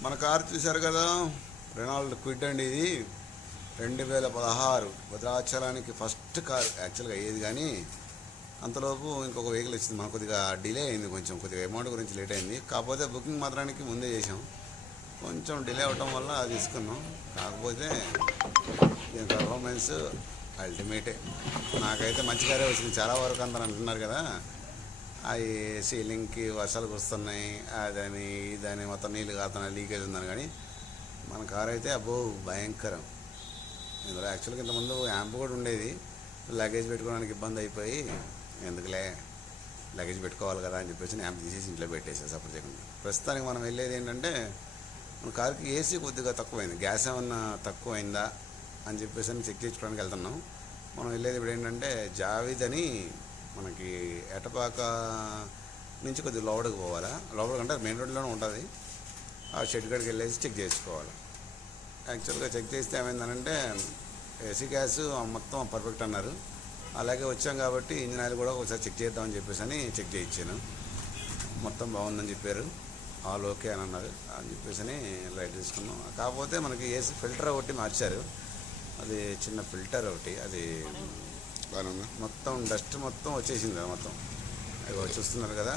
మన కారు చూశారు కదా? రెనాల్డ్ క్విడ్ అండి ఇది. రెండు వేల పదహారు భద్రాచలానికి ఫస్ట్ కారు యాక్చువల్గా అయ్యేది కానీ అంతలోపు ఇంకొక వెహికల్ వచ్చింది. మనకు కొద్దిగా డిలే అయింది కొంచెం. కొద్దిగా అమౌంట్ గురించి లేట్ అయింది. కాకపోతే బుకింగ్ మాత్రానికి ముందే చేసాం కొంచెం డిలే అవటం వల్ల అది తీసుకున్నాం. కాకపోతే దీని పర్ఫార్మెన్స్ అల్టిమేటే నాకైతే మంచి కారే వచ్చింది. చాలా వరకు అందరూ అంటున్నారు కదా అవి సీలింగ్కి వర్షాలు కురుస్తున్నాయి అదని ఇదని మొత్తం నీళ్ళు కాతున్నాయి లీకేజ్ ఉందని కానీ మన కారు అయితే అబ్బో భయంకరం. ఇందులో యాక్చువల్గా ఇంతకుముందు యాంప్ కూడా ఉండేది. లగేజ్ పెట్టుకోవడానికి ఇబ్బంది అయిపోయి ఎందుకులే లగేజ్ పెట్టుకోవాలి కదా అని చెప్పేసి యాంప్ తీసేసి ఇంట్లో పెట్టేసేసి అప్పుడు చేయకుండా. ప్రస్తుతానికి మనం వెళ్ళేది ఏంటంటే మన కార్కి ఏసీ కొద్దిగా తక్కువైంది. గ్యాస్ ఏమన్నా తక్కువైందా అని చెప్పేసి అని చెక్ చేసుకోవడానికి వెళ్తున్నాం. మనం వెళ్ళేది ఇప్పుడు ఏంటంటే జావిద్ అని మనకి ఎటపాక నుంచి కొద్దిగా లోపలికి పోవాలా? లోపలికి అంటే మెయిన్ రోడ్లోనే ఉంటుంది. ఆ షెడ్ కాడికి వెళ్ళేసి చెక్ చేసుకోవాలి. యాక్చువల్గా చెక్ చేస్తే ఏమైందనంటే ఏసీ గ్యాస్ మొత్తం పర్ఫెక్ట్ అన్నారు. అలాగే వచ్చాం కాబట్టి ఇంజిన్ ఆయిల్ కూడా ఒకసారి చెక్ చేద్దామని చెప్పేసి అని చెక్ చేయించాను. మొత్తం బాగుందని చెప్పారు. ఆల్ ఓకే అని అన్నారు. అని చెప్పేసి అని లైట్ తీసుకున్నాం. కాకపోతే మనకి ఏసీ ఫిల్టర్ ఒకటి మార్చారు. అది చిన్న ఫిల్టర్ ఒకటి. అది మొత్తం డస్ట్ మొత్తం వచ్చేసింది కదా మొత్తం. అది చూస్తున్నారు కదా?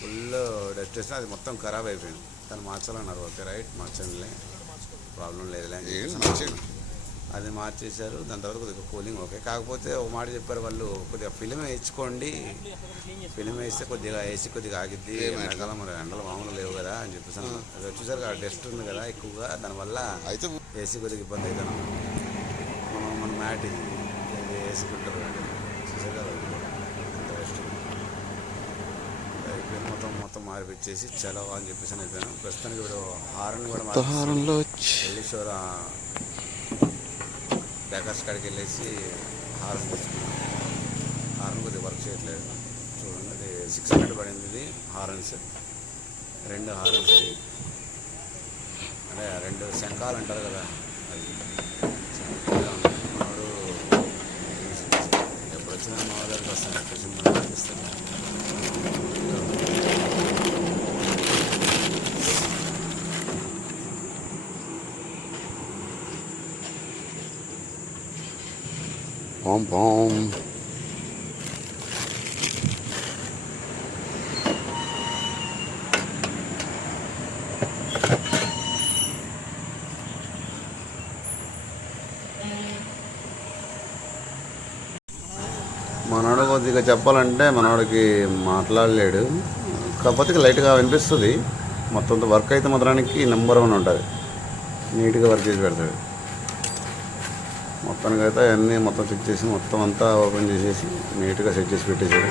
ఫుల్ డస్ట్ వేస్తే అది మొత్తం ఖరాబ్ అయిపోయింది. కానీ మార్చాలన్నారు ఓకే రైట్ మార్చండిలే. ప్రాబ్లం లేదులే మార్చాను. అది మార్చేశారు దాని తర్వాత కొద్దిగా కూలింగ్ ఓకే. కాకపోతే ఒక మాట చెప్పారు వాళ్ళు కొద్దిగా ఫిలిం వేయించుకోండి. ఫిలిం వేస్తే కొద్దిగా ఏసీ కొద్దిగా ఆగిద్ది ఎండాకాలం మరి ఎండలు మామూలు లేవు కదా అని చెప్పేసి. అది వచ్చేసరికి ఆ డస్ట్ ఉంది కదా ఎక్కువగా దానివల్ల అయితే ఏసీ కొద్దిగా ఇబ్బంది అవుతాను మనం మన మ్యాట్ ఇది. కానీ. అయిపోయింది మొత్తం మొత్తం మారిపించేసి చలో అని చెప్పేసి అయిపోయాను ప్రస్తుతానికి ఇప్పుడు హారన్ కూడా వచ్చి వెళ్ళి షోర బేకర్స్ కాడికి వెళ్ళేసి హారన్ తెచ్చుకున్నాం హారన్ కొద్దిగా వర్క్ చేయట్లేదు. చూడండి అది సిక్స్ హండ్రెడ్ పడింది ఇది హారన్స్. రెండు హారన్స్ అది. అంటే రెండు శంఖాలు అంటారు కదా అది. Hepsine mahaller basın. Kızımdan arkadaşlar. Bom bom. కొద్దిగా చెప్పాలంటే మనవాడికి మాట్లాడలేడు. కాకపోతే లైట్గా వినిపిస్తుంది. మొత్తం వర్క్ అయితే మాత్రానికి నెంబర్ వన్ ఉంటుంది. నీట్గా వర్క్ చేసి పెడతాడు. మొత్తానికి అయితే అన్నీ మొత్తం చెక్ చేసి మొత్తం అంతా ఓపెన్ చేసేసి నీట్గా సెట్ చేసి పెట్టేశాడు.